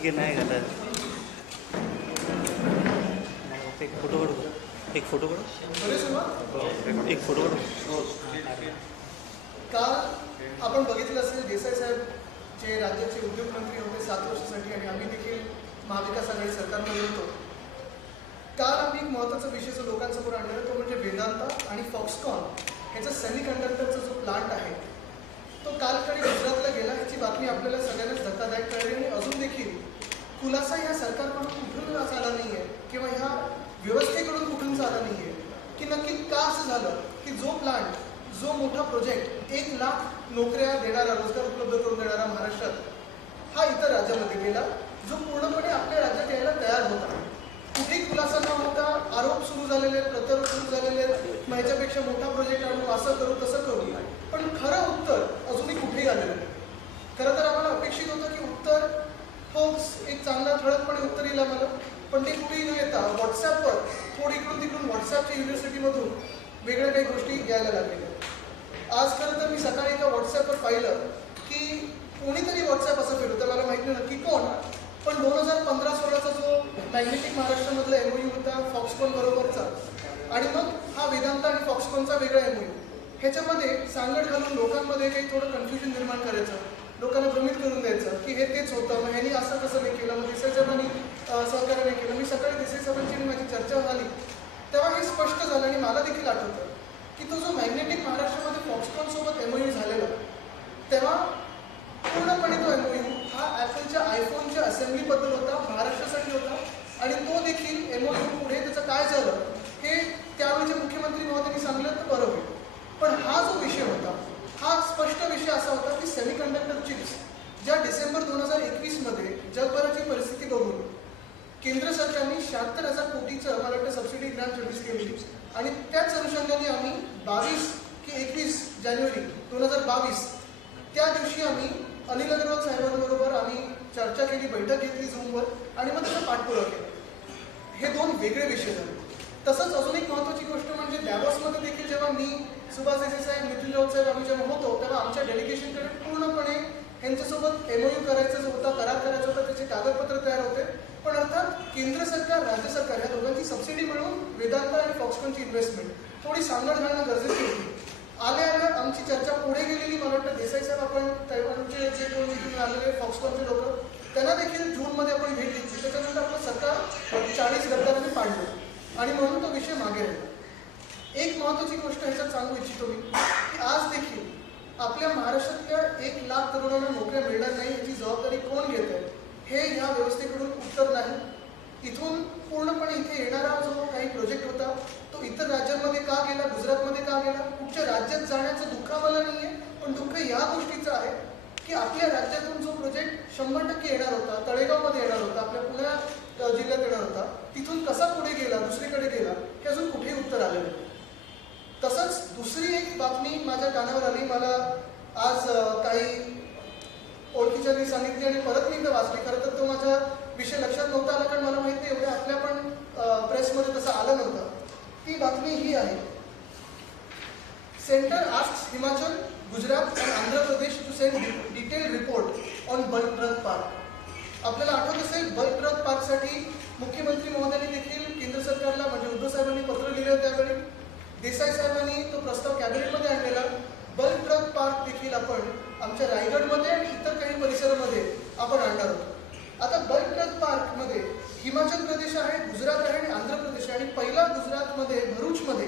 ठीक आहे नाही घालत. एक फोटो काढू, एक फोटो काढू, एक फोटो काढू. काल आपण बघितलं असेल देसाई साहेब जे राज्याचे उद्योगमंत्री होते 7 वर्षासाठी आणि आम्ही देखील महाविकास आघाडी सरकारमध्ये होतो. काल आम्ही एक महत्त्वाचा विषय जो लोकांसमोर आणलेला तो म्हणजे वेदांता आणि फॉक्सकॉन ह्याचा सेमीकंडक्टरचा जो प्लांट आहे तो कालकडे गुजरातला गेला. याची बातमी आपल्याला सगळ्यांनाच धक्कादायक कळली आणि अजून देखील खुलासा ह्या सरकारकडून कुठून झाला नाही आहे किंवा ह्या व्यवस्थेकडून कुठून झाला नाही आहे की नक्की का असं झालं की जो प्लांट, जो मोठा प्रोजेक्ट 1 लाख नोकऱ्या देणारा, रोजगार उपलब्ध करून देणारा महाराष्ट्रात हा इतर राज्यामध्ये गेला जो पूर्णपणे आपल्या राज्यात यायला तयार होता. कुठेही खुलासा न होता आरोप सुरू झालेले, प्रत्यारोप सुरू झालेले, मग ह्याच्यापेक्षा मोठा प्रोजेक्ट आणू, असं करू तसं करू. पण खरं उत्तर अजूनही कुठेही आलेलं नाही. खरं तर आम्हाला अपेक्षित होतं की उत्तर हो एक चांगला ठळकपणे उत्तर येईल आम्हाला, पण ते कुठेही न येता व्हॉट्सॲपवर थोडी इकडून तिकडून व्हॉट्सॲपच्या युनिव्हर्सिटीमधून वेगळ्या काही गोष्टी यायला लागलेल्या. आज खरं तर मी सकाळी एका व्हॉट्सॲपवर पाहिलं की कोणीतरी व्हॉट्सॲप असं फिरवतं, मला माहिती नाही नक्की कोण, पण 2015-16चा जो मॅग्नेटिक महाराष्ट्रामधला MOU होता फॉक्सकॉन बरोबरचा आणि मग हा वेदांता आणि फॉक्सकॉनचा वेगळा MOU, ह्याच्यामध्ये सांगड घालून लोकांमध्ये काही थोडं कन्फ्युजन निर्माण करायचं, लोकांना भ्रमित करून द्यायचं की हे तेच होतं, मग ह्यांनी असं कसं नाही केलं, मग देसाई साहेबांनी सहकार्य नाही केलं. मी सकाळी देसाई साहेबांची माझी चर्चा झाली तेव्हा हे स्पष्ट झालं आणि मला देखील आठवतं की तो जो मॅग्नेटिक महाराष्ट्रामध्ये फॉक्सकॉनसोबत MOU झालेला तेव्हा पूर्णपणे तो MOU हा ॲपलच्या आयफोनच्या असेंब्लीबद्दल होता, महाराष्ट्रासाठी होता आणि तो देखील MOU पुढे त्याचं काय झालं हे त्यावेळेचे मुख्यमंत्री महोदयांनी सांगितलं तर बरं होईल. पण हा जो विषय होता हा स्पष्ट विषय असा होता की सेमीकंडक्टर चिप्स ज्या डिसेंबर 2021मध्ये जगभराची परिस्थिती बघून केंद्र सरकारने 76,000 कोटीचं मला वाटतं सबसिडी ग्रांट रिलीज केली आणि त्याच अनुषंगाने आम्ही 22 की 21 जानेवारी 2022 त्या दिवशी आम्ही अनिल अग्रवाल साहेबांबरोबर आम्ही चर्चा केली, बैठक घेतली झूमवर आणि मग त्याचा पाठपुरावा केला. हे 2 वेगळे विषय झाले. तसंच अजून एक महत्त्वाची गोष्ट म्हणजे डॅवॉसमध्ये देखील जेव्हा मी, सुभाष देसाई साहेब, नितीन राऊत साहेब आम्ही जेव्हा होतो तेव्हा आमच्या डेलिगेशनकडे पूर्णपणे यांच्यासोबत MOU करायचं जो होता, करार करायचा होता, त्याचे कागदपत्र तयार होते. पण अर्थात केंद्र सरकार, राज्य सरकार या दोघांची सबसिडी मिळून वेदांता आणि फॉक्सकॉनची इन्व्हेस्टमेंट थोडी सांगड घालणं गरजेची होती. आल्या आमची चर्चा पुढे गेलेली. मला वाटतं देसाई साहेब आपण तैवानचे जे कोण इथून आलेले फॉक्सकॉनचे लोक त्यांना देखील जूनमध्ये आपण भेट घेतली. त्याच्यानंतर आपलं सरकार 40 गद्दारांनी पाडलं आणि म्हणून तो विषय मागे राहिला. एक महत्त्वाची गोष्ट ह्याच्यात सांगू इच्छितो मी की आज देखील आपल्या महाराष्ट्रातल्या 1 लाख तरुणांना नोकऱ्या मिळणार नाही याची जबाबदारी कोण घेत आहे हे ह्या व्यवस्थेकडून उत्तर नाही. इथून पूर्णपणे इथे येणारा जो काही प्रोजेक्ट होता तो इतर राज्यांमध्ये का गेला, गुजरातमध्ये का गेला, कुठच्या राज्यात जाण्याचं दुःख आम्हाला नाही आहे, पण दुःख या गोष्टीचं आहे की आपल्या राज्यातून जो प्रोजेक्ट 100% येणार होता, तळेगावमध्ये येणार होता, आपल्या पुणे जिल्ह्यात येणार होता, तिथून कसा पुढे गेला, दुसरीकडे गेला हे अजून कुठेही उत्तर आलेलं नाही. तसंच दुसरी एक बातमी माझ्या कानावर आली, मला आज काही ओळखीच्यांनी सांगितली आणि परत मी एकदा वाचली. खरं तर तो माझा विषय लक्षात नव्हता आला कारण मला माहिती नाही एवढ्या आपल्या पण प्रेसमध्ये तसं आलं नव्हतं. ती बातमी ही आहे, सेंटर आस्क्स हिमाचल, गुजरात आणि Andhra Pradesh to send detail report on bulk drug park. आपल्याला आठवत असेल बल्क ड्रग पार्कसाठी मुख्यमंत्री महोदयांनी देखील केंद्र सरकारला म्हणजे उद्धव साहेबांनी पत्र लिहिलं. त्यावेळी देसाई साहेबांनी तो प्रस्ताव कॅबिनेटमध्ये आणलेला. बल्क ड्रग पार्क देखील आपण आमच्या रायगडमध्ये आणि इतर काही परिसरामध्ये आपण आणणार आहोत. आता बल्क ड्रग पार्कमध्ये हिमाचल प्रदेश आहे, गुजरात आहे आणि आंध्र प्रदेश आहे आणि पहिला गुजरातमध्ये भरूचमध्ये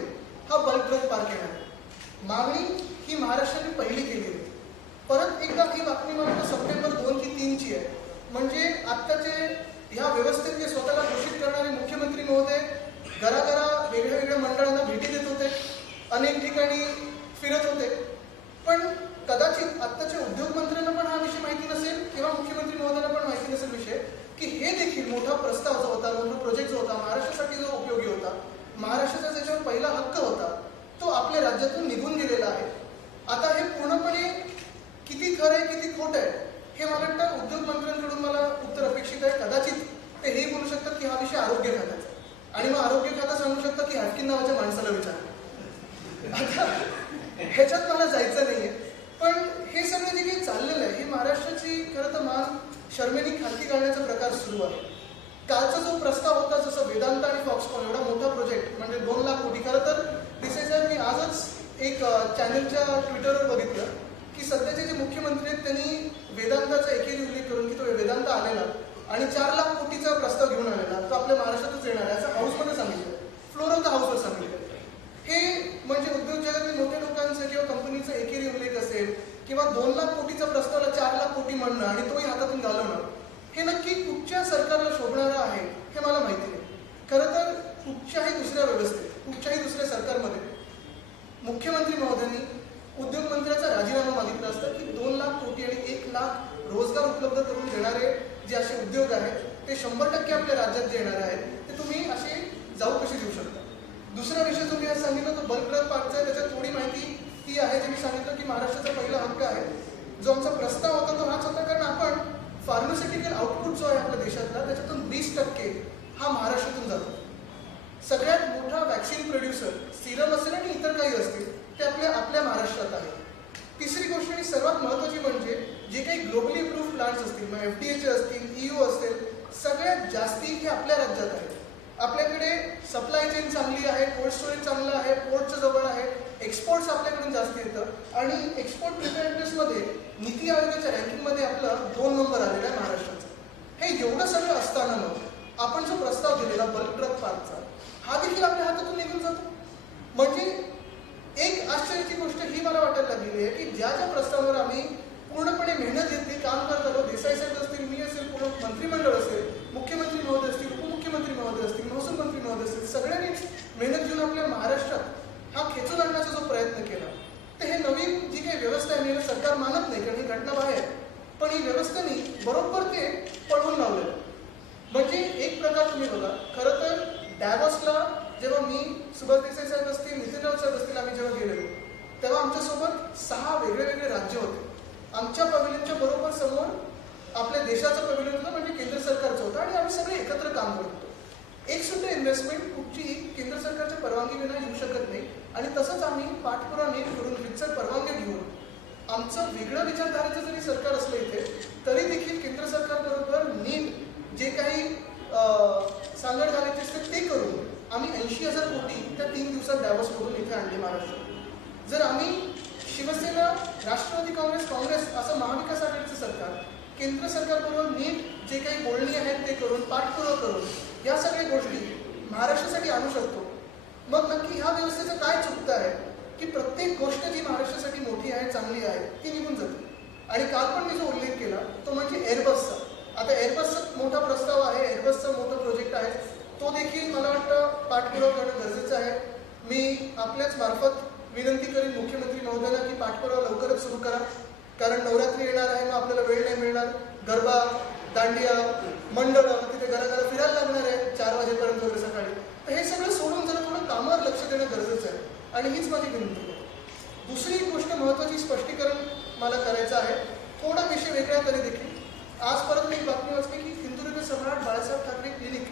हा बल्क ड्रग पार्क येणार आहे. मागणी ही महाराष्ट्राने पहिली केली आहे. परत एकदा ही बातमी मला सप्टेंबर 2 की 3ची आहे. म्हणजे आत्ताचे ह्या व्यवस्थेत स्वतःला घोषित करणारे मुख्यमंत्री महोदय घराघरा वेगळ्या वेगळ्या मंडळांना भेटी देत होते, अनेक ठिकाणी फिरत होते. पण कदाचित आत्ताच्या उद्योगमंत्र्यांना पण हा विषय माहिती नसेल किंवा मुख्यमंत्री महोदयांना पण माहिती नसेल विषय की हे देखील मोठा प्रस्ताव जो होता, मोठा प्रोजेक्ट जो होता, महाराष्ट्रासाठी जो उपयोगी होता, महाराष्ट्राचा ज्याच्यावर पहिला हक्क होता तो आपल्या राज्यातून निघून गेलेला आहे. आता हे पूर्णपणे किती खरं आहे किती खोटं आहे हे मला वाटतं उद्योगमंत्र्यांकडून मला उत्तर अपेक्षित आहे. कदाचित ते हे बोलू शकतात की हा विषय आरोग्य खात्याचा आणि मग आरोग्य खाता सांगू शकतात की हाटकिन नावाच्या माणसाला विचार. आता ह्याच्यात मला जायचं नाहीये, पण हे सगळं जे काही चाललेलं आहे हे महाराष्ट्राची खरं तर मान शर्मेनी खालती घालण्याचा प्रकार सुरू आहे. कालचा जो प्रस्ताव होता, जसं वेदांत आणि फॉक्सकॉन एवढा मोठा प्रोजेक्ट म्हणजे 2 लाख कोटी. खरं तर देसाई साहेब, मी आजच एक चॅनलच्या ट्विटरवर बघितलं की सध्याचे जे मुख्यमंत्री आहेत त्यांनी वेदांताचा एकेरी उल्लेख करून की तो वेदांत आलेला आणि 4 लाख कोटीचा प्रस्ताव घेऊन आलेला, तो आपल्या महाराष्ट्रातच येणार आहे असं हाऊसमध्ये सांगितलं, फ्लोर ऑफ द हाऊसवर सांगितलं. हे म्हणजे उद्योग जगातील मोठ्या लोकांचं किंवा कंपनीचा एकेरी उल्लेख असेल किंवा 2 लाख कोटीचा प्रस्तावाला 4 लाख कोटी म्हणणं आणि तोही हातातून घालवणं, हे नक्की कुठच्या सरकारला शोभणारं आहे हे मला माहिती नाही. खरं तर कुठच्याही दुसऱ्या व्यवस्थेत, कुठच्याही दुसऱ्या सरकारमध्ये मुख्यमंत्री महोदयांनी उद्योग मंत्र्याचा राजीनामा मागितला असता की 2 लाख कोटी आणि 1 लाख रोजगार उपलब्ध करून देणारे जे असे उद्योग आहेत ते 100% आपल्या राज्यात जे येणारे आहेत ते तुम्ही असे जाऊ कसे देऊ शकता. दुसरा विषय जो मी आज सांगितलं तो बल्क ड्रग पार्कचा आहे. त्याच्यात थोडी माहिती ती आहे जे मी सांगितलं की महाराष्ट्राचा पहिला हक्क आहे. जो आमचा प्रस्ताव होता तो हाच होता, कारण आपण फार्मास्युटिकल आउटपुट जो आहे आपल्या देशातला त्याच्यातून 20% हा महाराष्ट्रातून जातो. सगळ्यात मोठा वॅक्सिन प्रोड्युसर सिरम असेल आणि इतर काही असतील ते आपल्या महाराष्ट्रात आहे. तिसरी गोष्ट आणि सर्वात महत्त्वाची म्हणजे जे काही ग्लोबली अप्रूव्ड प्लांट्स असतील, मग FDA असतील, EU असेल, सगळ्यात जास्ती हे आपल्या राज्यात आहे. आपल्याकडे सप्लाय चेन चांगली आहे, कोल्ड स्टोरेज चांगलं आहे, पोर्टचं जवळ आहे, एक्सपोर्ट्स आपल्याकडून जास्त येतं आणि एक्सपोर्ट प्रिपेअरनेसमध्ये नीती आयोगाच्या रँकिंगमध्ये आपला 2 नंबर आलेला आहे महाराष्ट्राचा. हे एवढं सगळं असताना मग आपण जो प्रस्ताव दिलेला बल्क ड्रग पार्कचा हा देखील आपल्या हातातून निघून जातो. म्हणजे एक आश्चर्याची गोष्ट ही मला वाटायला लागलेली आहे की ज्या ज्या प्रस्तावावर आम्ही पूर्णपणे मेहनत घेतली, काम करत आलो, देसाई साहेब असतील, मी असेल, पूर्ण मंत्रिमंडळ असेल, मुख्यमंत्री महोदय असतील, उपमुख्यमंत्री महोदय असतील, महसूल मंत्री महोदय असतील, सगळ्यांनी मेहनत घेऊन आपल्या महाराष्ट्रात हा खेचून आणण्याचा जो प्रयत्न केला, तर हे नवीन जी काही व्यवस्था आहे, मी सरकार मानत नाही कारण ही घटना बाहेर, पण ही व्यवस्थेने बरोबर ते पळवून लावलेलं. म्हणजे एक प्रकार तुम्ही बघा, खरं तर डॅव्हॉसला जेव्हा मी, सुभाष देसाई साहेब असतील, नितीन राऊत साहेब असतील, आम्ही जेव्हा गेलेलो तेव्हा आमच्यासोबत 6 वेगळे राज्य होते. आमच्या पॅव्हिलियनच्या बरोबर समोर आपल्या देशाचं पॅव्हिलियन होतं, म्हणजे केंद्र सरकारचं होतं आणि आम्ही सगळे एकत्र काम करत होतो. एक सुद्धा इन्व्हेस्टमेंट कुठचीही केंद्र सरकारच्या परवानगीविना येऊ शकत नाही आणि तसंच आम्ही पाठपुरावा नीट करून रितसर परवानगी घेऊन आमचं वेगळं विचारधारेचं जरी सरकार असलं इथे तरी देखील केंद्र सरकारबरोबर नीट जे काही सांगड घालायचे असते ते करून आम्ही 80,000 कोटी त्या 3 दिवसात डॅव्हॉसमधून इथे आणले महाराष्ट्रात. जर आम्ही शिवसेना, राष्ट्रवादी काँग्रेस असं महाविकास आघाडीचं सरकार केंद्र सरकारबरोबर नीट जे काही बोलणी आहेत ते करून, पाठपुरावा करून या सगळ्या गोष्टी महाराष्ट्रासाठी आणू शकतो, मग नक्की ह्या व्यवस्थेचं काय चुकतं आहे की प्रत्येक गोष्ट जी महाराष्ट्रासाठी मोठी आहे, चांगली आहे, ती निघून जाते. आणि काल पण मी जो उल्लेख केला तो म्हणजे एअरबसचा. आता एअरबसचा मोठा प्रस्ताव आहे, एअरबसचा मोठा प्रोजेक्ट आहे, तो देखील मला वाटतं पाठपुरावा करणं गरजेचं आहे. मी आपल्याच मार्फत विनंती करेन मुख्यमंत्री महोदयांना की पाठपुरावा लवकरच सुरू करा, कारण नवरात्री येणार आहे, मग आपल्याला वेळ नाही मिळणार. गरबा, दांडिया, मंडळ तिथे घराघरा फिरायला लागणार आहे 4 वाजेपर्यंत वगैरे सकाळी. तर हे सगळं सोडून जरा थोडं कामावर लक्ष देणं गरजेचं आहे आणि हीच माझी विनंती आहे. दुसरी एक गोष्ट महत्त्वाची स्पष्टीकरण मला करायचं आहे, थोडा विषय वेगळा तरी देखील. आज परत मी एक बातमी वाचली की सिंधुदुर्ग सम्राट बाळासाहेब ठाकरे क्लिनिक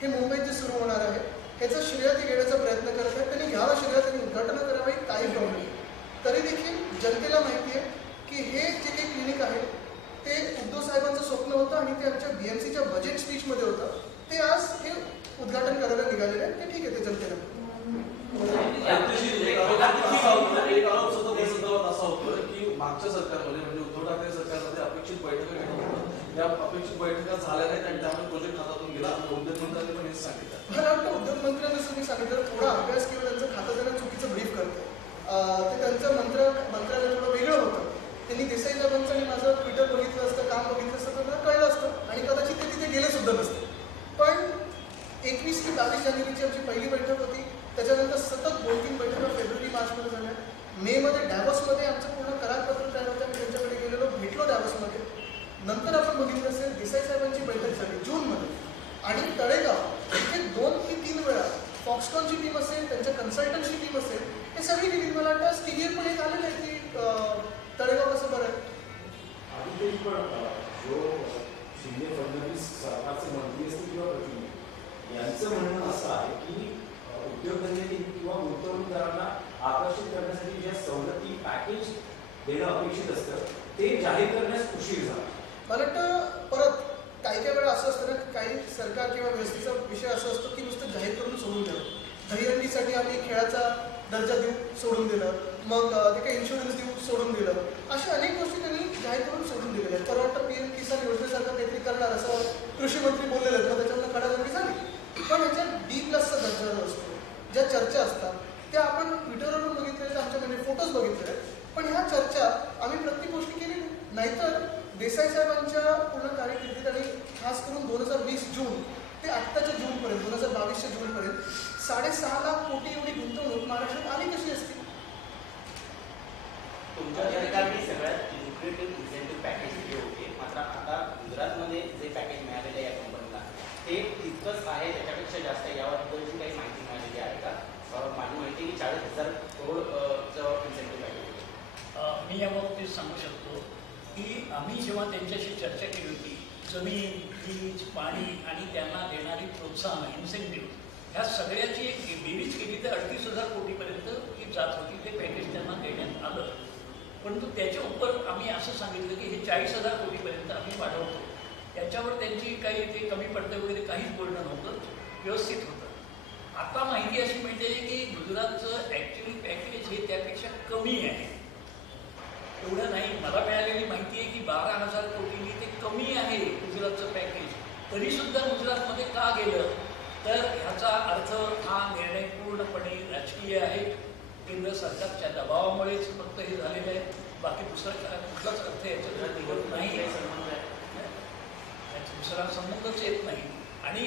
हे मुंबईत जे सुरू होणार आहे ह्याचं श्रेय ते घेण्याचा प्रयत्न करत आहेत. त्यांनी घ्यावा श्रेय, त्यांनी उद्घाटन करावे, काही प्रॉब्लेम नाही. तरी देखील जनतेला माहिती आहे की हे जे काही क्लिनिक आहे ते उद्धव साहेबांचं स्वप्न होतं आणि ते आमच्या BMCच्या बजेट स्पीचमध्ये होतं. ते आज हे उद्घाटन करायला निघालेले आहे. ते ठीक आहे, ते जनतेला असा होतो की मागच्या सरकारमध्ये म्हणजे उद्धव ठाकरे सरकारमध्ये अपेक्षित बैठका घेतल्या, या अपेक्षित बैठका झाल्या नाहीत आणि त्यामुळे प्रोजेक्ट हातातून गेला. उद्योगमंत्र्यांनी पण हेच सांगितलं. मला वाटतं उद्योगमंत्र्यांनी तुम्ही सांगितलं थोडा अभ्यास किंवा त्यांचं खातं त्यांना चुकीचं ब्रीफ करतं. ते त्यांचं मंत्रालय थोडं वेगळं होतं. त्यांनी देसाई साहेबांचं आणि माझं ट्विटर बघितलं असतं, काम बघितलं असतं तर मला कळलं असतं आणि कदाचित ते तिथे गेले सुद्धा नसते. पण 21 ते 22 जानेवारीची आमची पहिली बैठक होती. त्याच्यानंतर सतत 2-3 बैठका फेब्रुवारी मार्चमध्ये झाल्या. मेमध्ये डॅव्हॉसमध्ये आमचं पूर्ण करारपत्र तयार होतं. मी त्यांच्याकडे गेलेलो, भेटलो डॅव्हॉसमध्ये. नंतर आपण बघितलं असेल देसाई साहेबांची बैठक झाली जूनमध्ये आणि तळेगाव इथे 2 ते 3 वेळा फॉक्सकॉनची टीम असेल, त्यांच्या कन्सल्टंटची टीम असेल, हे सगळी गेली. मला वाटतं स्टिरियर पण एक आलेलं आहे की तळेगाव कसं बरं आहे. आणि पण जो शिंदे फडणवीस सरकारचे मंत्री असतील किंवा प्रतिनिधी यांचं म्हणणं असं आहे की उद्योगधंदे किंवा गुंतवणूकदारांना आकर्षित करण्यासाठी ज्या सवलती पॅकेज देणं अपेक्षित असतं ते जाहीर करण्यास उशीर झाला. मला वाटतं परत काही वेळा असं असतं ना, काही सरकार किंवा व्यवस्थेचा विषय असा असतो की नुसतं जाहीर करून सोडून द्यावं. दहीहंडीसाठी आम्ही खेळाचा दर्जा देऊ सोडून दिलं, मग ते काही इन्शुरन्स देऊ सोडून दिलं, अशा अनेक गोष्टी त्यांनी जाहीर करून सोडून दिलेल्या आहेत. तर वाटतं PM किसान योजनेसारखं काहीतरी करणार असं कृषी मंत्री बोललेले आहेत, मग त्याच्यामुळे खडाजंगी झाली. पण याच्यात D+चा दर्जा जो असतो, ज्या चर्चा असतात त्या आपण ट्विटरवरून बघितलेल्या, आमच्या म्हणजे फोटोज बघितले, पण ह्या चर्चा आम्ही प्रत्येक गोष्टी केली नाहीतर देसाई साहेबांच्या पूर्ण कारकिर्दीत आणि खास करून 2020 जून ते आत्ताच्या जूनपर्यंत 2022च्या जूनपर्यंत 6.5 लाख कोटी एवढी गुंतवणूक महाराष्ट्रात आली कशी असते? तुमच्या सरकारने सगळ्यात लुक्रेटिव्ह इन्सेंटिव्ह पॅकेज दिले होते, मात्र आता गुजरातमध्ये जे पॅकेज मिळालेलं आहे या कंपनीला ते तितकंच आहे, त्याच्यापेक्षा जास्त आहे. याबद्दलची काही माहिती मिळालेली आहे का? माझी माहिती आहे की 40,000 करोडचं इन्सेंटिव्ह पॅकेज होतं. मी याबाबतीत सांगू शकतो की आम्ही जेव्हा त्यांच्याशी चर्चा केली होती, जमीन, वीज, पाणी आणि त्यांना देणारी प्रोत्साहन इन्सेंटिव्ह ह्या सगळ्याची एक बेरीज केली तर 38,000 कोटीपर्यंत ती जात होती. ते पॅकेज त्यांना देण्यात आलं, परंतु त्याच्या उपर आम्ही असं सांगितलं की हे 40,000 कोटीपर्यंत आम्ही वाढवतो. त्याच्यावर त्यांची काही ते कमी पडतं वगैरे काहीच बोलणं नव्हतं, व्यवस्थित होतं. आता माहिती अशी मिळते की गुजरातचं ॲक्च्युली पॅकेज हे त्यापेक्षा कमी आहे. एवढं नाही, मला मिळालेली माहिती आहे की 12,000 कोटींनी ते कमी आहे गुजरातचं पॅकेज. तरीसुद्धा गुजरातमध्ये का गेलं तर ह्याचा अर्थ हा निर्णय पूर्णपणे राजकीय आहे. केंद्र सरकारच्या दबावामुळेच फक्त हे झालेलं आहे, बाकी दुसरा कुठलाच अर्थ याच्यात निघत नाही, दुसरा संबंधच येत नाही. आणि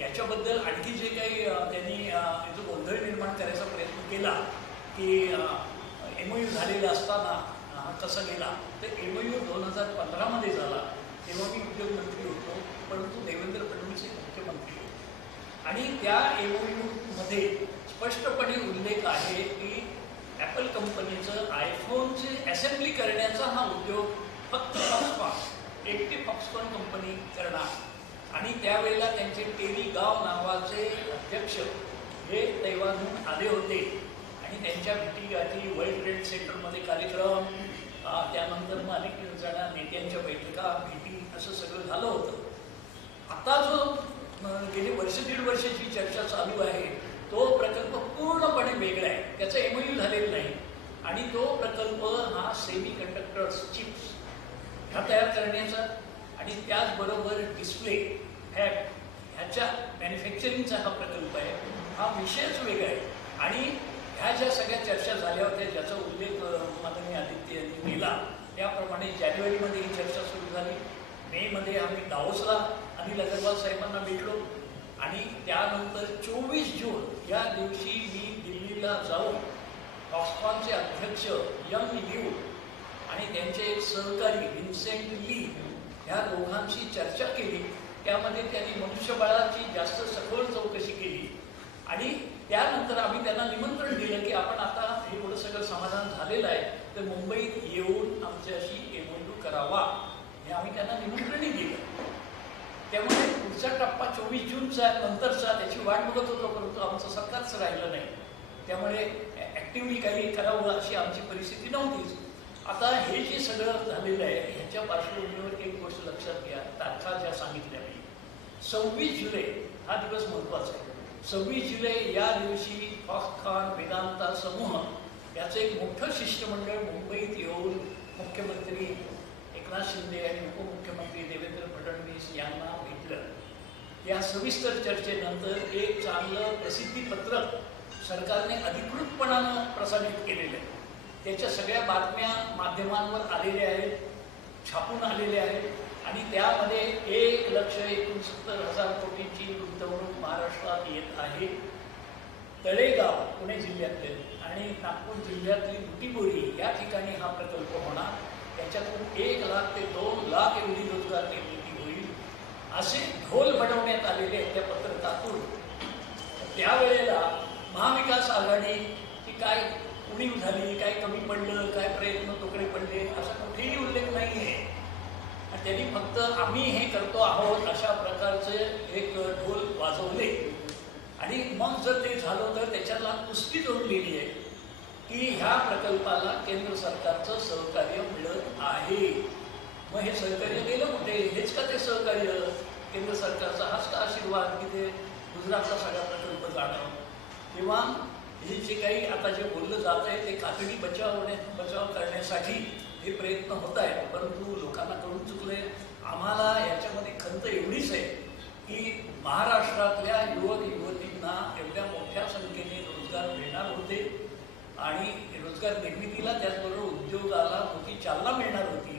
याच्याबद्दल आणखी जे काही त्यांनी जो गोंधळ निर्माण करायचा प्रयत्न केला की MOU झालेला असताना कसा गेला, तर MOU 2015मध्ये झाला, तेव्हा मी उद्योगमंत्री होतो, परंतु देवेंद्र फडणवीस हे मुख्यमंत्री होते. आणि त्या MOUमध्ये स्पष्टपणे उल्लेख आहे की ॲपल कंपनीचं आयफोनचे असेंब्ली करण्याचा हा उद्योग फक्त फॉक्सकॉन, एकटी फॉक्सकॉन कंपनी करणार. आणि त्यावेळेला त्यांचे टेरी गाव नावाचे अध्यक्ष हे तैवानहून आले होते आणि त्यांच्या भेटीगाठी वर्ल्ड ट्रेड सेंटरमध्ये कार्यक्रम, त्यानंतर मग अनेक जण नेत्यांच्या बैठका, भेटी असं सगळं झालं होतं. आता जो गेली वर्ष दीड वर्षाची चर्चा चालू आहे तो प्रकल्प पूर्णपणे वेगळा आहे, त्याचा MOU झालेला नाही. आणि तो प्रकल्प हा सेमी कंडक्टर्स, चिप्स ह्या तयार करण्याचा आणि त्याचबरोबर डिस्प्ले फॅब ह्याच्या मॅन्युफॅक्चरिंगचा हा प्रकल्प आहे. हा विषयच वेगळा आहे. आणि ह्या ज्या सगळ्या चर्चा झाल्या होत्या ज्याचा उल्लेख माननीय आदित्य यांनी केला, त्याप्रमाणे जानेवारीमध्ये ही चर्चा सुरू झाली. मेमध्ये आम्ही दावोसला अनिल अगरवाल साहेबांना भेटलो आणि त्यानंतर 24 जून या दिवशी मी दिल्लीला जाऊन फॉक्सकॉनचे अध्यक्ष यंग लिऊ आणि त्यांचे सहकारी व्हिन्सेंट ली ह्या दोघांशी चर्चा केली. त्यामध्ये त्यांनी मनुष्यबळाची जास्त सखोल चौकशी केली आणि त्यानंतर आम्ही त्यांना निमंत्रण दिलं की आपण आता हे थोडं सगळं समाधान झालेलं आहे तर मुंबईत येऊन आमच्याशी MOU करावा, हे आम्ही त्यांना निमंत्रणही दिलं. त्यामुळे पुढचा टप्पा 24 जूनचा नंतरचा त्याची वाट बघत होतो, परंतु आमचं सरकारच राहिलं नाही. त्यामुळे ॲक्टिव्हली काही करावं अशी आमची परिस्थिती नव्हतीच. आता हे जे सगळं झालेलं आहे ह्याच्या पार्श्वभूमीवर एक गोष्ट लक्षात घ्या, तारखा ज्या सांगितल्या मी, 26 जुलै हा दिवस महत्त्वाचा आहे. 26 जुलै या दिवशी फॉक्सकॉन वेदांता समूह याचं एक मोठं शिष्टमंडळ मुंबईत येऊन मुख्यमंत्री एकनाथ शिंदे आणि उपमुख्यमंत्री देवेंद्र फडणवीस यांना भेटलं. या सविस्तर चर्चेनंतर एक चांगलं प्रसिद्धीपत्रक सरकारने अधिकृतपणानं प्रसारित केलेलं आहे. त्याच्या सगळ्या बातम्या माध्यमांवर आलेल्या आहेत, छापून आलेल्या आहेत आणि त्यामध्ये 1,69,000 कोटींची गुंतवणूक महाराष्ट्रात येत आहे. तळेगाव पुणे जिल्ह्यातले आणि नागपूर जिल्ह्यातली बुटीबोरी या ठिकाणी हा प्रकल्प होणार. त्याच्यातून 1 लाख ते 2 लाख एवढी रोजगार निर्मिती होईल असे ढोल बनवण्यात आलेले आहेत त्या पत्रकातून. त्यावेळेला महाविकास आघाडी की काय उणीव झाली, काय कमी पडलं, काय प्रयत्न तोकडे पडले असा कुठेही उल्लेख नाही आहे. त्यांनी फक्त आम्ही हे करतो आहोत अशा प्रकारचे एक ढोल वाजवले आणि मग जर ते झालं तर त्याच्याला पुष्टी जोडलेली आहे की ह्या प्रकल्पाला केंद्र सरकारचं सहकार्य मिळत आहे. मग हे सहकार्य गेलं कुठे? हेच का ते सहकार्य? केंद्र सरकारचा हाच का आशीर्वाद की ते गुजरातचा सगळा प्रकल्प जाणं? किंवा हे जे काही आता जे बोललं जात आहे ते कातडी बचाव करण्यासाठी हे प्रयत्न होत आहेत, परंतु लोकांना कळून चुकले. आम्हाला याच्यामध्ये खंत एवढीच आहे की महाराष्ट्रातल्या युवक युवतींना एवढ्या मोठ्या संख्येने रोजगार मिळणार होते आणि रोजगार निर्मितीला त्याचबरोबर उद्योगाला मोठी चालना मिळणार होती.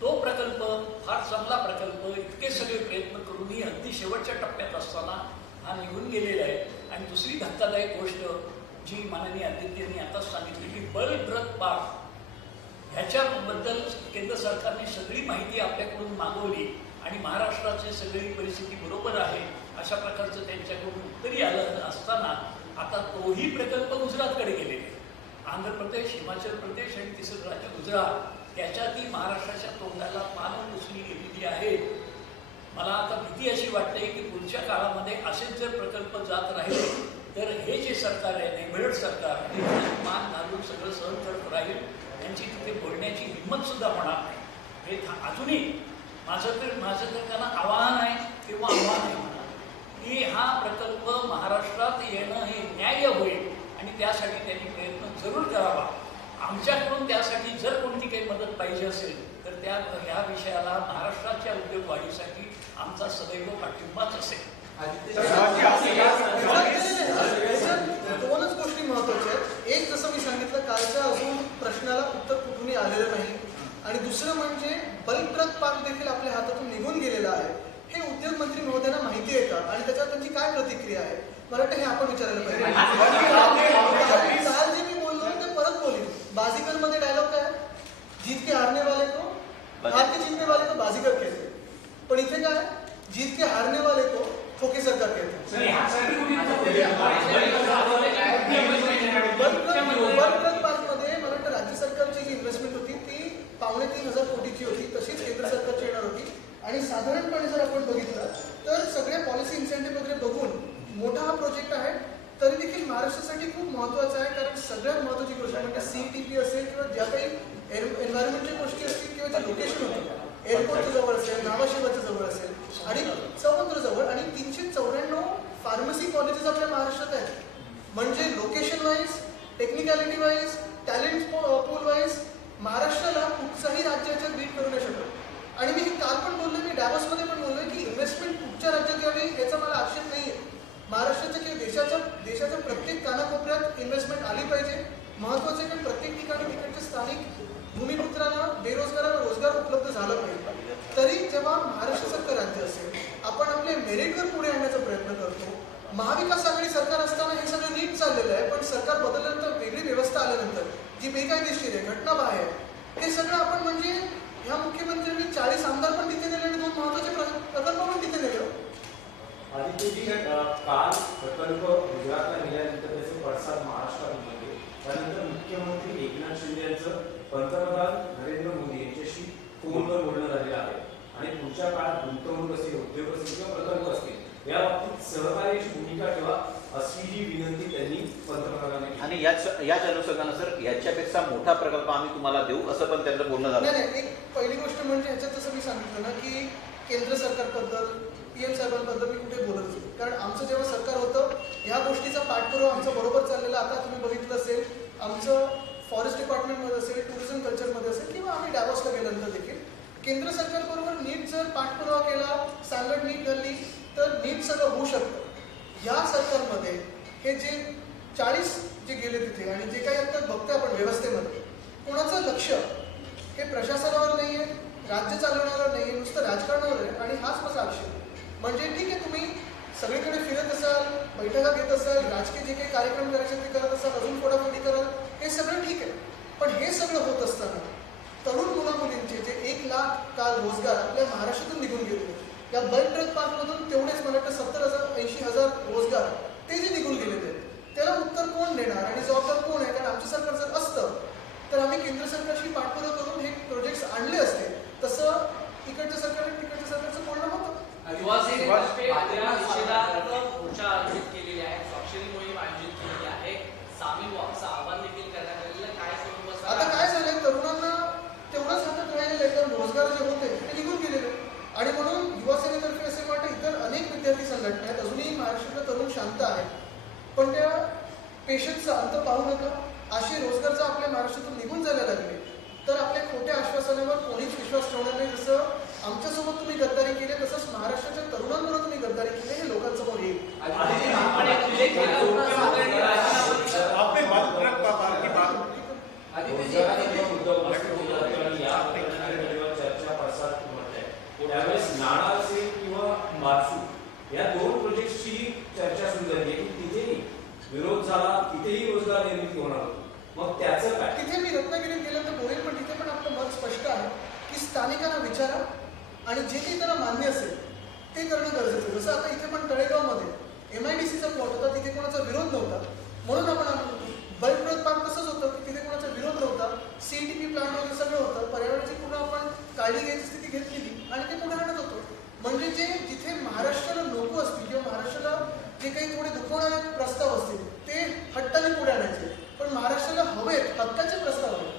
तो प्रकल्प फार चांगला प्रकल्प, इतके सगळे प्रयत्न करूनही अगदी शेवटच्या टप्प्यात असताना हा निघून गेलेला आहे. आणि दुसरी धक्कादायक गोष्ट जी माननीय अध्यक्षांनी आताच सांगितली की बलप्रत पार्क ह्याच्याबद्दल केंद्र सरकारने सगळी माहिती आपल्याकडून मागवली आणि महाराष्ट्राची सगळी परिस्थिती बरोबर आहे अशा प्रकारचं त्यांच्याकडून उत्तरी आलं असताना आता तोही प्रकल्प गुजरातकडे गेलेले आहे. आंध्र प्रदेश, हिमाचल प्रदेश आणि तिसरं राज्य गुजरात, त्याच्यातही महाराष्ट्राच्या तोंडाला पानं पुसली गेलेली आहे. मला आता भीती अशी वाटते की पुढच्या काळामध्ये असेच जर प्रकल्प जात राहिले तर हे जे सरकार आहे, नेबरहूड सरकार, हे मान घालून सगळं सहन करत राहील. त्यांची तिथे बोलण्याची हिंमत सुद्धा होणार नाही. हे अजूनही माझं तर त्यांना आव्हान आहे किंवा आव्हान आहे म्हणा की हा प्रकल्प महाराष्ट्रात येणं हे न्याय्य होईल आणि त्यासाठी त्यांनी प्रयत्न जरूर करावा. आमच्याकडून त्यासाठी जर कोणती काही मदत पाहिजे असेल तर ह्या विषयाला महाराष्ट्राच्या उद्योग वाढीसाठी आमचा सदैव पाठिंबाच असेल. दोनच गोष्टी महत्वाच्या आहेत. एक, जसं मी सांगितलं, कालच्या अजून प्रश्नाला उत्तर कुठूनही आलेलं नाही. आणि दुसरं म्हणजे बलप्रत पार्क देखील आपल्या हातातून निघून गेलेला आहे. हे उद्योग मंत्री महोदयांना माहिती आहे का आणि त्याच्यावर त्यांची काय प्रतिक्रिया आहे? मला वाटतं हे आपण विचारायला पाहिजे. काल जे मी बोललो ते परत बोलेन. बाजीगर मध्ये डायलॉग काय? जीत के हारने वाले को हार के जीतने वाले को बाजीगर कहते. पण इथे काय? जीत के हारने वाले को खोके सरकार कहते. बलप्रत पार्क मध्ये मला वाटतं राज्य सरकारची जी इन्व्हेस्टमेंट होती ती 3,500 कोटीची होती, तशीच केंद्र सरकारची येणार होती. आणि साधारणपणे जर आपण बघितलं तर सगळ्या पॉलिसी इन्सेंटिव्ह वगैरे बघून मोठा हा प्रोजेक्ट आहे. तरी देखील महाराष्ट्रासाठी खूप महत्त्वाचा आहे, कारण सगळ्यात महत्त्वाची गोष्ट म्हणजे CETP असेल किंवा ज्या काही एन्व्हायरमेंटच्या गोष्टी असतील किंवा जे लोकेशन होतं, एअरपोर्टच्या जवळ असेल, नावाशेवाच्या जवळ असेल आणि समुद्राजवळ, आणि 394 फार्मसी कॉलेजेस आपल्या महाराष्ट्रात आहेत. म्हणजे location wise, technicality wise, talent pool wise महाराष्ट्राला कुठच्याही राज्याच्या बीट करू नाही शकत. आणि मी हे काल पण बोललो, मी डॅवोसमध्ये पण बोललोय की इन्व्हेस्टमेंट कुठच्या राज्यात यावी याचा मला आक्षेप नाही आहे. महाराष्ट्राच्या किंवा देशाच्या प्रत्येक कानाकोपऱ्यात इन्व्हेस्टमेंट आली पाहिजे. महत्त्वाचं आहे की प्रत्येक ठिकाणी तिकडच्या स्थानिक भूमिपुत्रांना, बेरोजगारांना रोजगार उपलब्ध झाला पाहिजे. तरी जेव्हा महाराष्ट्रासारखं राज्य असेल, आपण आपले मेरिटवर पुढे आणण्याचा प्रयत्न करतो. महाविकास आघाडी सरकार असताना हे सगळं नीट चाललेलं आहे, पण सरकार बदलल्यानंतर, वेगळी व्यवस्था आल्यानंतर जी बेकायदेशीर आहे, घटनाबाह्य आहे, हे सगळं आपण म्हणजे ह्या मुख्यमंत्र्यांनी 40 आमदार पण तिथे नेले आणि 2 महत्त्वाचे प्रकल्प पण तिथे नेले. आदित्यजी, काल प्रकल्प गुजरातला गेल्यानंतर त्याचे पडसाद महाराष्ट्रात उमटले. त्यानंतर मुख्यमंत्री एकनाथ शिंदे यांचं पंतप्रधान नरेंद्र मोदी यांच्याशी फोनवर बोलणं झालेलं आहे आणि पुढच्या काळात गुंतवणूक असेल, उद्योग असेल किंवा प्रकल्प असतील या बाबतीत सहकार्याची भूमिका ठेवा अशी ही विनंती त्यांनी पंतप्रधानांनी केली. आणि याच अनुषंगानं सर याच्यापेक्षा मोठा प्रकल्प आम्ही तुम्हाला देऊ असं पण त्यांचं बोलणं झालं. नाही, एक पहिली गोष्ट म्हणजे ह्याच्यात जसं मी सांगितलं ना की केंद्र सरकारबद्दल, PM साहेबांबद्दल मी कुठे बोलत नाही, कारण आमचं जेव्हा सरकार होतं ह्या गोष्टीचा पाठपुरावा आमचा बरोबर चाललेला. आता तुम्ही बघितलं असेल आमचं फॉरेस्ट डिपार्टमेंटमध्ये असेल, टुरिझम कल्चरमध्ये असेल किंवा आम्ही डॅवोसला गेल्यानंतर देखील केंद्र सरकारबरोबर नीट जर पाठपुरावा केला, सांगड नीट घालली तर नीट सगळं होऊ शकतं. या सरकारमध्ये हे जे 40 जे गेले तिथे आणि जे काही आता बघतोय आपण व्यवस्थेमध्ये, कोणाचं लक्ष हे प्रशासनावर नाही आहे, राज्य चालवण्यावर नाही आहे, नुसतं राजकारणावर आहे. आणि हाच माझा आक्षेप. म्हणजे ठीक आहे, तुम्ही सगळीकडे फिरत असाल, बैठका घेत असाल, राजकीय जे काही कार्यक्रम करायचे ते करत असाल, अजून फोडाफोडी कराल, हे सगळं ठीक आहे. पण हे सगळं होत असताना तरुण मुलामुलींचे जे 1 लाख काल रोजगार आपल्या महाराष्ट्रातून निघून गेले, या बलप्रत पार्कमधून तेवढेच मला वाटतं 70,000-80,000 रोजगार ते जे निघून गेलेले आहेत, त्याला उत्तर कोण देणार आणि जबाबदार कोण आहे? कारण आमचं सरकार जर असतं तर आम्ही केंद्र सरकारशी पाठपुरावा करून हे प्रोजेक्ट्स आणले असते. तसं इकडच्या सरकारने तिकडच्या सरकारचं बोलणं होतं. मोर्चा आयोजित केलेले आहे, स्वाक्षरी मोहीम आयोजित केलेली आहे, सामील व्हायचं आवाहन देखील करण्यात आलेलं. काय आता काय झालंय, तरुणांना तेवढंच हातात राहिलेलं आहे, कारण रोजगार जे होते घटना आहेत. अजूनही महाराष्ट्रातला तरुण शांत आहे, पण त्या पेशन्सचा अंत पाहू नका. असे रोजगार जर आपल्या महाराष्ट्रातून निघून जायला लागले तर आपल्या खोट्या आश्वासनावर कोणीच विश्वास ठेवणार नाही. जसं आमच्यासोबत तुम्ही गद्दारी केली तसंच महाराष्ट्राच्या तरुणांबरोबर तुम्ही गद्दारी केली हे लोकांसमोर येईल. आपण एक उल्लेख केला मुख्यमंत्र्यांनी राजीनामा दिला. आपने बात की बात चर्चा प्रसार त्यावेळेस नाणार असेल किंवा मार्सू या दोन प्रोजेक्टची चर्चा सुरू झाली आहे की तिथेही विरोध झाला, तिथेही रोजगार निर्मिती होणार होती. मग त्याचं काय? तिथे मी रत्नागिरीत गेल्यानंतर बोलेल, पण तिथे पण आपलं मत स्पष्ट आहे की स्थानिकांना विचारा आणि जे काही त्यांना मान्य असेल ते करणं गरजेचं आहे. जसं आता इथे पण तळेगावमध्ये MIDCचा प्लॉट होता, तिथे कोणाचा विरोध नव्हता म्हणून आपण बल्क पार्क तसंच होतं की तिथे कोणाचा विरोध नव्हता. CETP प्लांट वगैरे सगळं होतं. पर्यावरणाची पूर्ण आपण काळजी घ्यायची स्थिती घेतलेली आणि ते पुढे आणत होतो. म्हणजे जे जिथे महाराष्ट्राला नको असतील किंवा महाराष्ट्राला जे काही थोडे दुखवणारे प्रस्ताव असतील ते हट्टाने पुढे आणायचे, पण महाराष्ट्राला हवेत हक्काचे प्रस्ताव आहेत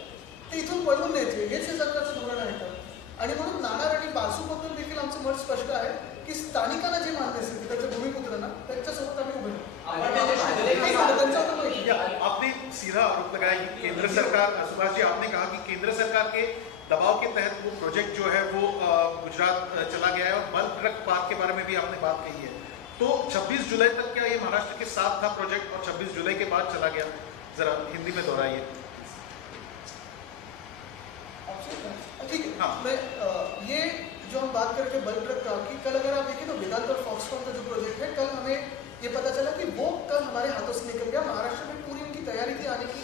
ते इथून पळवून द्यायचे. हेच हे सरकारचं धोरण आहे. आणि म्हणून नाणार आणि बासूबद्दल देखील आमचं मत स्पष्ट आहे की स्थानिकांना जे मान्य असेल त्याच्या भूमिपुत्रांना त्यांच्यासोबत आम्ही उभे आपने सीधा आरोप लगाया कि केंद्र सरकार, सुभाष जी आपने कहा कि केंद्र सरकार के दबाव के तहत वो प्रोजेक्ट जो है वो गुजरात चला गया है और बल्क ट्रक पार्क के बारे में भी आपने बात कही है. तो 26 जुलाई तक क्या ये महाराष्ट्र के साथ था प्रोजेक्ट और 26 जुलाई के बाद चला गया? जरा हिंदी में दोहराइए. ठीक है. हाँ, मैं ये जो हम बात करके बल्क ट्रक की, कल अगर आप देखें तो वेदांत और फॉक्सकॉन का जो प्रोजेक्ट है, कल हमें ये पता चला कि वो कल हमारे हाथों से निकल गया. महाराष्ट्र में पूरी उनकी तैयारी थी आने की.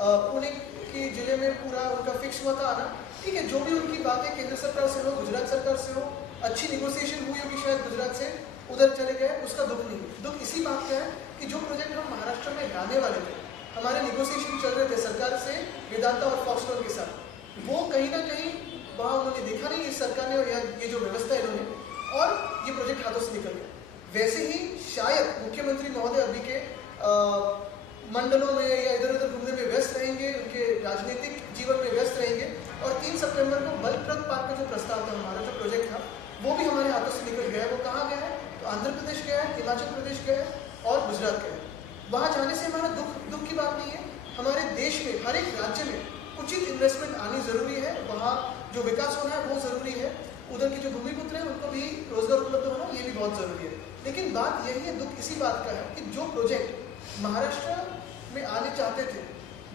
पुणे के जिले में पूरा उनका फिक्स हुआ था आना. ठीक है, जो भी उनकी बातें केंद्र सरकार से हो, गुजरात सरकार से हो, अच्छी निगोसिएशन हुई होगी शायद गुजरात से, उधर चले गए, उसका दुख नहीं. दुख इसी बात का है कि जो प्रोजेक्ट हम महाराष्ट्र में लाने वाले थे, हमारे निगोसिएशन चल रहे थे सरकार से वेदांता और फॉक्सकॉन के साथ, वो कहीं ना कहीं वहाँ उन्होंने देखा नहीं इस सरकार ने ये जो व्यवस्था है इन्होंने, और ये प्रोजेक्ट हाथों से निकल गया. वैसे ही शायद मुख्यमंत्री महोदय अभी के मंडलों में या इधर उधर घूमने में व्यस्त रहेंगे, उनके राजनीतिक जीवन में व्यस्त रहेंगे, और 3 सितंबर को बल्क ट्रक पार्क का जो प्रस्ताव था, हमारा जो प्रोजेक्ट था, वो भी हमारे हाथों से निकल गया है. वो कहाँ गया है? तो आंध्र प्रदेश गया है, हिमाचल प्रदेश गया है और गुजरात गया है. वहाँ जाने से हमारा दुख की बात नहीं है. हमारे देश में हर एक राज्य में उचित इन्वेस्टमेंट आनी जरूरी है. वहाँ जो विकास होना है वो जरूरी है. उधर के जो भूमिपुत्र हैं उनको भी रोजगार उपलब्ध होना ये भी बहुत जरूरी है. लेकिन बात यही है, दुख इसी बात का है कि जो प्रोजेक्ट महाराष्ट्र में आने चाहते थे,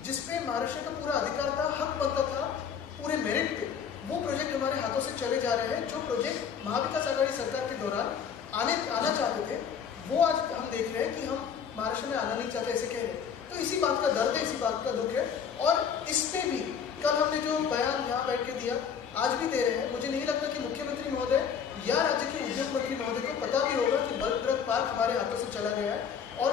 जिसपे महाराष्ट्र का पूरा अधिकार था, हक बनता था पूरे मेरिट पे, वो प्रोजेक्ट हमारे हाथों से चले जा रहे हैं. जो प्रोजेक्ट महाविकास आघाड़ी सरकार के दौरान आना चाहते थे, वो आज हम देख रहे हैं कि हम महाराष्ट्र में आना नहीं चाहते ऐसे कह रहे हैं. तो इसी बात का दर्द है, इसी बात का दुख है. और इस पे भी कल हमने जो बयान यहाँ बैठ के दिया, आज भी दे रहे हैं. मुझे नहीं लगता कि मुख्यमंत्री महोदय या राज्य के उद्योग मंत्री महोदय को पता भी होगा कि बल्क ट्रक पार्क हमारे हाथों से चला गया है, और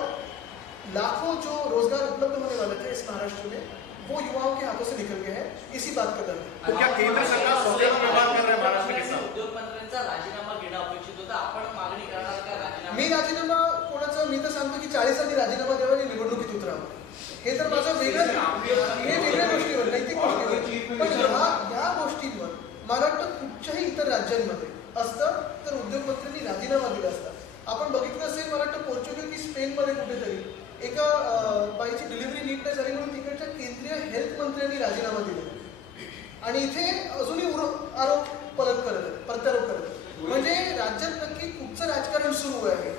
लाखों जो रोजगार उपलब्ध होने वाले थे इस महाराष्ट्र में, वो युवाओं के हाथों से निकल गए हैं. इसी बात का दर्द है. तो क्या केंद्र सरकार सौदेव व्यवहार कर रहे हैं महाराष्ट्र के साथ? उद्योग मंत्र्यांचा राजीनामा घेणं अपेक्षित होतं. आपण मागणी करणार का राजीनामा? मी राजीनामा कोणाचा, मी तर सांगतो की 40 आधी राजीनामा द्यावा आणि निवडणुकीत उतरावं. हे तर माझं वेगळ्या गोष्टीवर, नैतिक गोष्टीवर. पण या गोष्टींवर मला वाटतं कुठच्याही इतर राज्यांमध्ये असतं तर उद्योग मंत्र्यांनी राजीनामा दिला असता. आपण बघितलं असेल, मला वाटतं पोर्चुगल की स्पेनमध्ये कुठेतरी एका बाईची डिलिव्हरी नीट नाही झाली म्हणून तिकडच्या केंद्रीय हेल्थ मंत्र्यांनी राजीनामा दिला. आणि इथे अजूनही आरोप प्रत्यारोप करत. म्हणजे राज्यात नक्की कुठचं राजकारण सुरू आहे?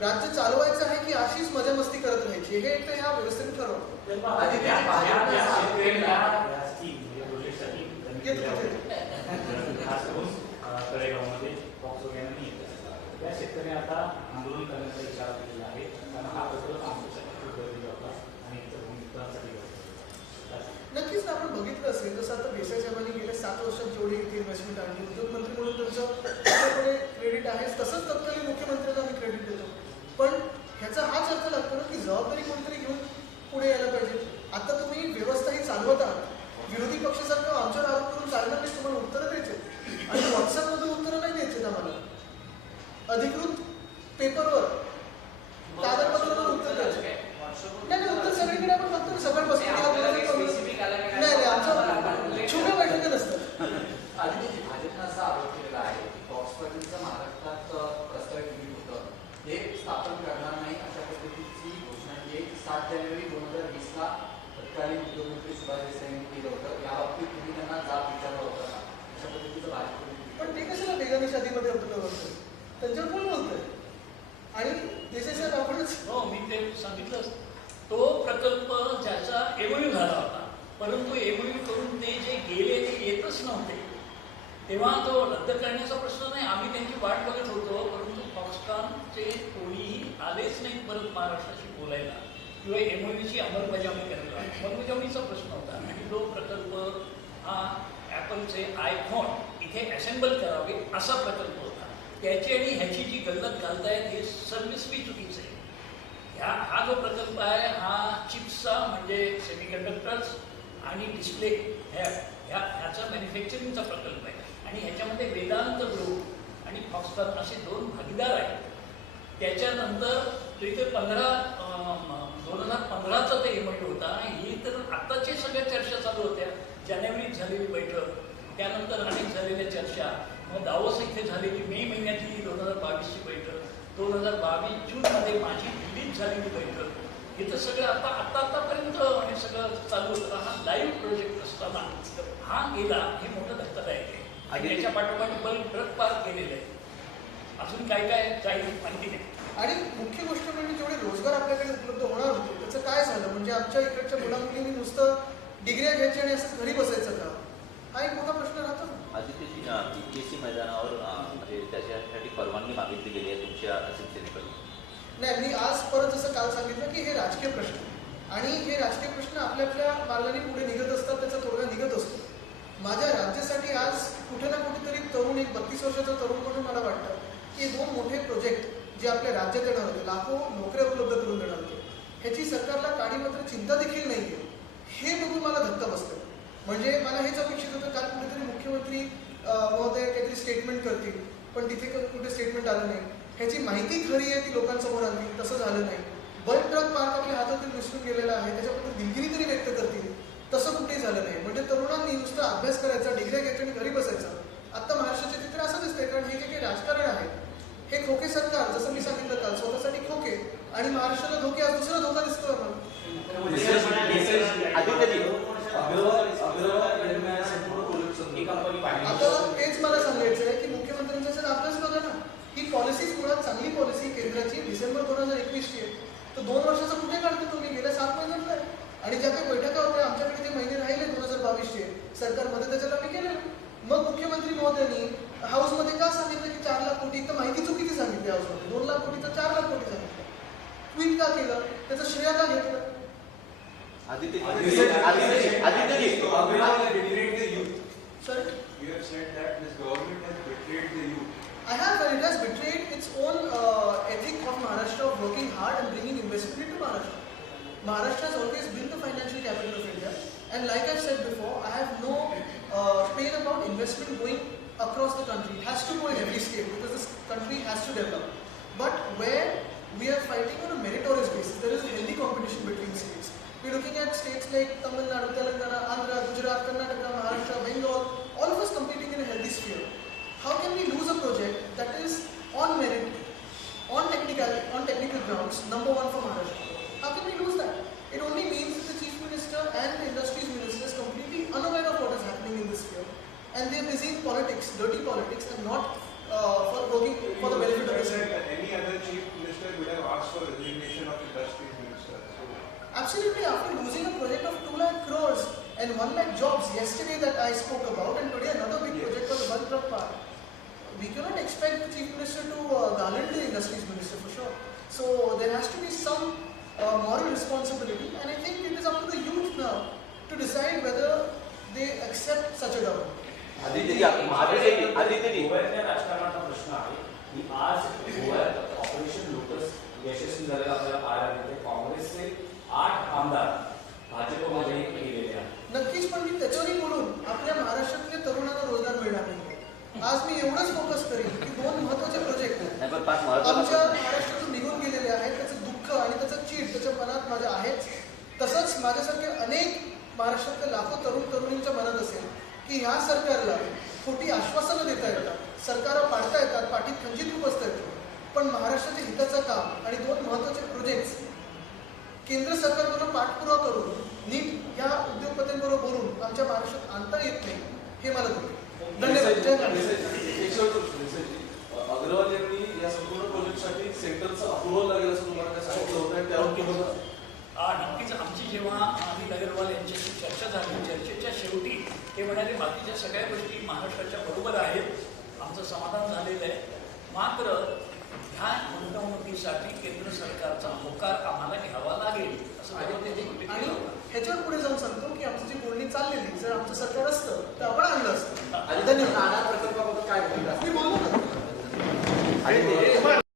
राज्य चालवायचं आहे की अशीच मजा मस्ती करत राहायची? हे एक ह्या व्यवस्थेने ठरवतं. तळेगावमध्ये बॉक्स वगैरे नाही येत. त्या शेतकऱ्यांनी आता आंदोलन करण्याचा इशारा दिलेला आहे, कारण हा प्रकल्प आमच्यासाठी खूप गरजेचा होता आणि इतर भूमिकांसाठी. नक्कीच आपण बघितलं असेल, जसं आता देसाई साहेबांनी गेल्या 7 वर्षात जेवढी इथे इन्व्हेस्टमेंट आणली, उद्योगमंत्री म्हणून त्यांचं क्रेडिट आहे, तसंच तत्कालीन मुख्यमंत्र्यांना मी क्रेडिट देतो. पण ह्याचा हाच अर्थ लागतो ना की जबाबदारी कोणतरी घेऊन पुढे यायला पाहिजे. आता तुम्ही व्यवस्था ही चालवत आहात, विरोधी पक्षासारखं आमच्यावर आरोप करून चालणार नाही. तुम्हाला उत्तरं द्यायचे आणि व्हॉट्सअपमधून उत्तरं नाही द्यायचे आम्हाला. अधिकृत पेपरवर कागदपत्रावर उत्तर द्यायचे. नाही उत्तर सगळीकडे आपण बघतो ना, सकाळपासून नाही आमचं छोट्या बैठका नसतात. भाजपनं असा आरोप केलेला आहे की बॉक्स पाटीलचं महाराष्ट्रात प्रस्तावित होतं तेव्हा तो रद्द करण्याचा प्रश्न नाही. आम्ही त्यांची वाट बघत होतो, परंतु फॉक्सकॉनचे कोणीही आलेच नाही परत महाराष्ट्राशी बोलायला किंवा MOUची अंमलबजावणी करायला. अंमलबजावणीचा प्रश्न होता आणि जो प्रकल्प हा ॲपलचे आयफोन इथे असेंबल करावे असा प्रकल्प होता. त्याची आणि ह्याची जी गल्लत घालतायत हे सर्विसवी चुकीचं आहे. हा जो प्रकल्प आहे हा चिप्सचा म्हणजे सेमीकंडक्टर्स आणि डिस्प्ले ह्याचा मॅन्युफॅक्चरिंगचा प्रकल्प आहे आणि ह्याच्यामध्ये वेदांत ग्रुप आणि फॉक्सकॉन असे 2 भागीदार आहेत. त्याच्यानंतर इथे 2015चा ते MOU होता. ही तर आत्ताची सगळ्या चर्चा चालू होत्या. जानेवारीत झालेली बैठक, त्यानंतर अनेक झालेल्या चर्चा, मग दावोस इथे झालेली मे महिन्यातली 2022ची बैठक, 2022 जूनमध्ये माझी दिल्लीत झालेली बैठक, हे तर सगळं आतापर्यंत आणि सगळं चालू होतं. हा लाईव्ह प्रोजेक्ट असताना हा गेला हे मोठं धक्कादायक आहे. आणि त्याच्या पाठोपाठ बल्क ट्रक पार्क केलेले आहे. अजून काय काही माहिती नाही. आणि मुख्य गोष्ट म्हणजे जेवढे रोजगार आपल्याकडे उपलब्ध होणार होते त्याचं काय झालं. म्हणजे आमच्या इकडच्या मुलामुलींनी नुसतं डिग्र्या घ्यायच्या आणि असं घरी बसायचं का, हा एक मोठा प्रश्न राहतो. आदित्यजी, PPSC मैदानावर म्हणजे त्याच्यासाठी परवानगी मागितली गेली आहे तुमच्या शिवसेनेकडून. नाही, मी आज परत जसं काल सांगितलं की हे राजकीय प्रश्न आणि हे राजकीय प्रश्न आपल्या मार्गाने पुढे निघत असतात, त्याचा तोडगा निघत असतो. माझ्या राज्यासाठी आज कुठे ना कुठेतरी तरुण, एक 32 वर्षाचा तरुण म्हणून मला वाटतं की 2 मोठे प्रोजेक्ट जे आपल्या राज्यात येणार होते, लाखो नोकऱ्या उपलब्ध करून देणार होते, ह्याची सरकारला काळी मात्र चिंता देखील नाही आहे. हे बघून मला धक्का बसतं. म्हणजे मला हेच अपेक्षित होतं काल कुठेतरी मुख्यमंत्री महोदय काहीतरी स्टेटमेंट करतील, पण तिथे कुठे स्टेटमेंट आलं नाही. ह्याची माहिती खरी आहे ती लोकांसमोर आणली, तसं झालं नाही. बल्क ट्रक पार्क आपल्या हातातून विसरून गेलेला आहे, त्याच्याबद्दल दिलगिरी तरी व्यक्त करतील, तसं कुठेही झालं नाही. म्हणजे तरुणांनी नुसतं अभ्यास करायचा, डिग्र्या घ्यायच्या आणि घरी बसायचं. आता महाराष्ट्राचे चित्र असं दिसतंय, कारण हे जे काही राजकारण आहे हे खोके सरकार, जसं मी सांगितलं काल, स्वतःसाठी खोके आणि महाराष्ट्राला धोके. आज दुसरा धोका दिसतोय मला. आता तेच मला सांगायचं आहे की मुख्यमंत्र्यांचा जर अभ्यास बघा ना, ही पॉलिसीज मुळात चांगली पॉलिसी केंद्राची डिसेंबर 2021ची आहे, तर 2 वर्षाचा कुठे काढतो तुम्ही? गेल्या 7 महिन्यात आहे. आणि ज्या काही बैठका होत्या आमच्याकडे जे महिने राहिले 2022चे सरकारमध्ये, त्याच्यात आम्ही केलेलं. मग मुख्यमंत्री महोदयांनी हाऊसमध्ये का सांगितलं की 4 लाख कोटी? तर माहिती चुकीची सांगितली. हाऊसमध्ये 2 लाख कोटी तर 4 लाख कोटी सांगितलं. ट्विट का केलं? त्याचं श्रेय का घेतलं? Sorry? You have said that this government has betrayed the youth. I have, and it has betrayed its own ethic of Maharashtra of working hard and bringing investment into Maharashtra. Maharashtra has always been the financial capital of India, and like I said before, I have no pain about investment going across the country. It has to go in every state because this country has to develop. But where we are fighting on a meritorious basis, there is a healthy competition between states. We're looking at states like Tamil Nadu, Telangana, Andhra, Gujarat, Karnataka, Maharashtra, Bengal, all of us competing in a healthy sphere. How can we lose a project that is on merit, on technical grounds, number 1 for Maharashtra? How can we lose that? It only means that the Chief Minister and the Industries Minister is completely unaware of what is happening in this sphere. And they are busy in politics, dirty politics, and not for working for the benefit of the state. Any other Chief Minister would have asked for resignation of Industries Minister. Absolutely, after losing a project of 2 lakh crores and 1 lakh jobs yesterday that I spoke about, and today another big project for the Bal Truck Park, we cannot expect the Chief Minister to garland the Industries Minister for sure. So there has to be some moral responsibility, and I think it is up to the youth now to decide whether they accept such a government. गोव्यातल्या राजकारणाचा प्रश्न आहे की आज गोव्यात operation lotus यशस्वी झालेला आपल्याला पाहायला मिळते. काँग्रेसचे 8 आमदार भाजपमध्ये गेलेले आहेत. नक्कीच, पण मी त्याच्यावरही बोलून आपल्या महाराष्ट्रातल्या तरुणांना रोजगार मिळणार नाही. आज मी एवढंच फोकस करेन की 2 महत्त्वाचे प्रोजेक्ट आमच्या महाराष्ट्रातून निघून गेलेले आहेत. त्याचं दुःख आणि त्याचं चीड त्याच्या मनात माझ्या आहेच. तसंच माझ्यासारखे अनेक महाराष्ट्रातल्या लाखो तरुणींच्या मनात असेल की ह्या सरकारला खोटी आश्वासनं देता येतात, सरकारला पाडता येतात, पाठीत खंजीत बसता येतं, पण महाराष्ट्राच्या हिताचं काम आणि 2 महत्त्वाचे प्रोजेक्ट्स केंद्र सरकारबरोबर पाठपुरावा करून नीट या उद्योगपतींबरोबर बोलून आमच्या महाराष्ट्रात आणता येत नाही, हे मला वाटतं. धन्यवाद. अग्रवाल यांनी या संपूर्ण प्रोजेक्टसाठी सेंटरचं अप्रुव्हल लागेल असं तुम्हाला काय सांगितलं होतं? त्यावर नक्कीच आमची जेव्हा अनिल अग्रवाल यांच्याशी चर्चा झाली, चर्चेच्या शेवटी ते म्हणाले बाकीच्या सगळ्या गोष्टी महाराष्ट्राच्या बरोबर आहेत, आमचं समाधान झालेलं आहे, मात्र ह्या गुंतवणुकीसाठी केंद्र सरकारचा होकार आम्हाला घ्यावा लागेल असं आणि ह्याच्यावर पुढे जाऊन सांगतो की आमची जी बोलणी चाललेली जर आमचं सरकार असतं तर आपण आणलं असतं. आणि नाणार प्रकल्पाबाबत काय भूमिका मी बोललो ना. आणि ते